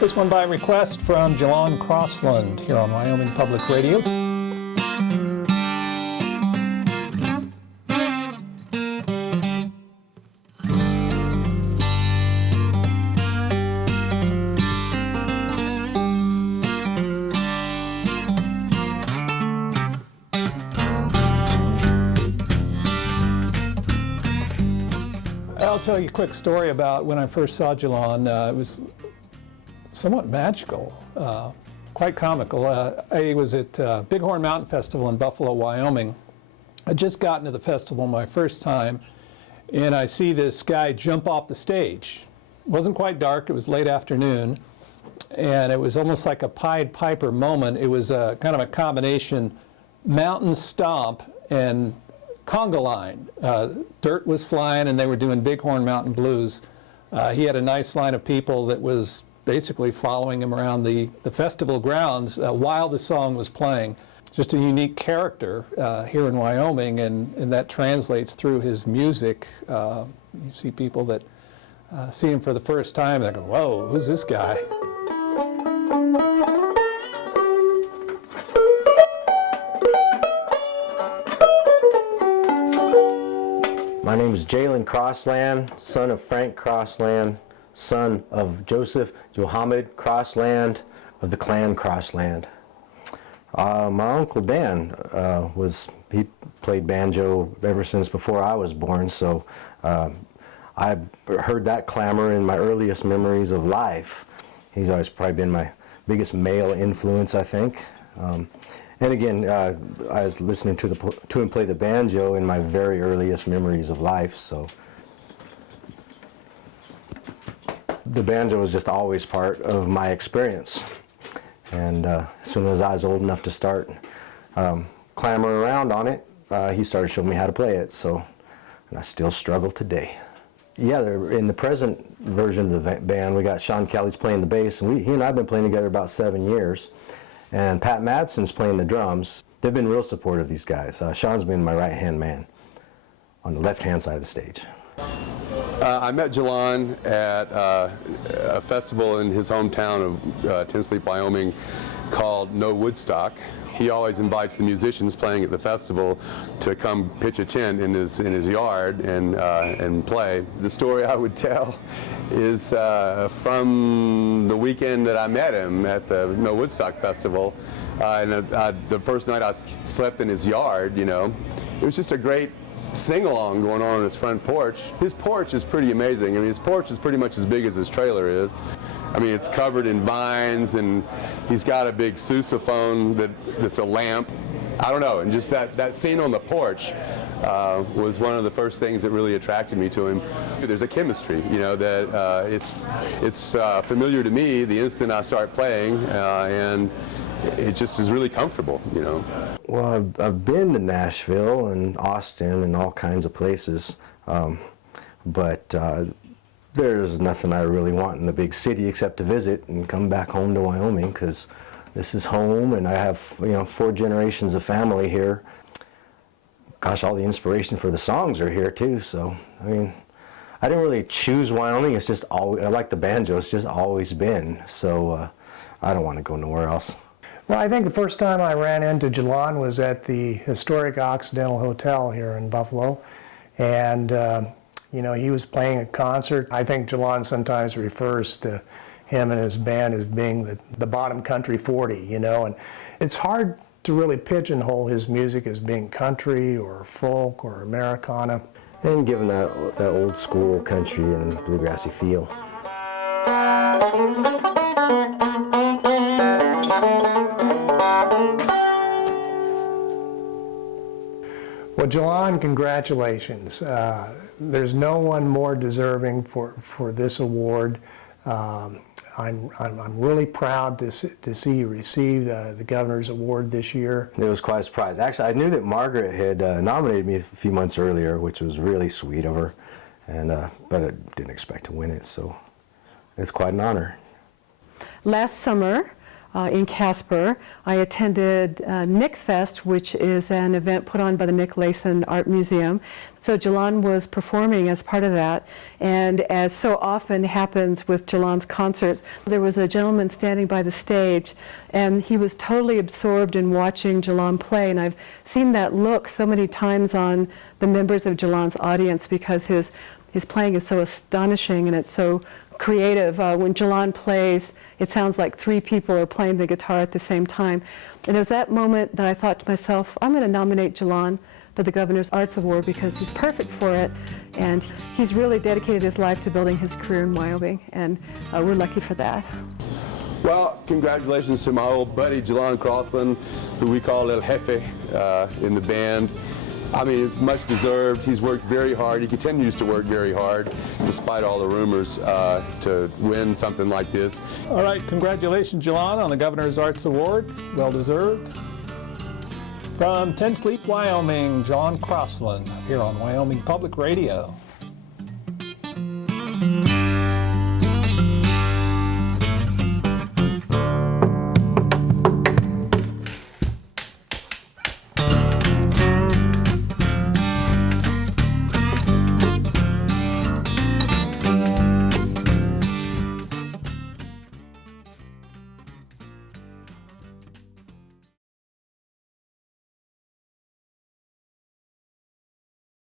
This one by request from Jalan, Crossland here on Wyoming Public Radio. I'll tell you a quick story about when I first saw Jalan. It was somewhat magical, quite comical. I was at Bighorn Mountain Festival in Buffalo, Wyoming. I'd just gotten to the festival my first time, and I see this guy jump off the stage. It wasn't quite dark, it was late afternoon, and it was almost like a Pied Piper moment. It was kind of a combination mountain stomp and conga line. Dirt was flying and they were doing Bighorn Mountain Blues. He had a nice line of people that was basically following him around the festival grounds while the song was playing. Just a unique character here in Wyoming, and that translates through his music. You see people that see him for the first time, they go, whoa, who's this guy? My name is Jalan Crossland, son of Frank Crossland, son of Joseph Johammed Crossland of the clan Crossland. My uncle Dan he played banjo ever since before I was born, so I heard that clamor in my earliest memories of life. He's always probably been my biggest male influence, I think. And again, I was listening to him play the banjo in my very earliest memories of life, so the banjo was just always part of my experience. And as soon as I was old enough to start clambering around on it, he started showing me how to play it, and I still struggle today. Yeah, in the present version of the band, we got Sean Kelly's playing the bass, and he and I have been playing together about 7 years. And Pat Madsen's playing the drums. They've been real supportive, these guys. Sean's been my right-hand man on the left-hand side of the stage. I met Jalan at a festival in his hometown of Ten Sleep, Wyoming, called No Woodstock. He always invites the musicians playing at the festival to come pitch a tent in his yard and play. The story I would tell is from the weekend that I met him at the No Woodstock Festival. The first night I slept in his yard, you know, it was just a great sing-along going on his front porch. His porch is pretty amazing. I mean, his porch is pretty much as big as his trailer is. I mean, it's covered in vines, and he's got a big sousaphone that's a lamp. I don't know, and just that scene on the porch was one of the first things that really attracted me to him. There's a chemistry, you know, that it's familiar to me the instant I start playing, and it just is really comfortable, you know. Well, I've been to Nashville and Austin and all kinds of places, but there's nothing I really want in the big city except to visit and come back home to Wyoming, because this is home, and I have, you know, 4 generations of family here. Gosh, all the inspiration for the songs are here too. So, I mean, I didn't really choose Wyoming. It's just always, I like the banjo. It's just always been. So I don't want to go nowhere else. Well, I think the first time I ran into Jalan was at the historic Occidental Hotel here in Buffalo, and you know, he was playing a concert. I think Jalan sometimes refers to him and his band as being the bottom country 40, you know, and it's hard to really pigeonhole his music as being country or folk or Americana. And given that old school country and bluegrassy feel. Well, Jalan, congratulations. There's no one more deserving for this award. I'm really proud to see you receive the Governor's Award this year. It was quite a surprise. Actually, I knew that Margaret had nominated me a few months earlier, which was really sweet of her, and but I didn't expect to win it, so it's quite an honor. Last summer, in Casper. I attended Nick Fest, which is an event put on by the Nick Layson Art Museum. So Jalan was performing as part of that, and as so often happens with Jalan's concerts, there was a gentleman standing by the stage, and he was totally absorbed in watching Jalan play, and I've seen that look so many times on the members of Jalan's audience because his playing is so astonishing and it's so creative. When Jalan plays, it sounds like three people are playing the guitar at the same time. And it was that moment that I thought to myself, I'm going to nominate Jalan for the Governor's Arts Award because he's perfect for it, and he's really dedicated his life to building his career in Wyoming, and we're lucky for that. Well, congratulations to my old buddy Jalan Crossland, who we call El Jefe in the band. I mean, it's much deserved. He's worked very hard. He continues to work very hard, despite all the rumors, to win something like this. All right, congratulations, Jalan, on the Governor's Arts Award. Well deserved. From Ten Sleep, Wyoming, Jalan Crossland, here on Wyoming Public Radio.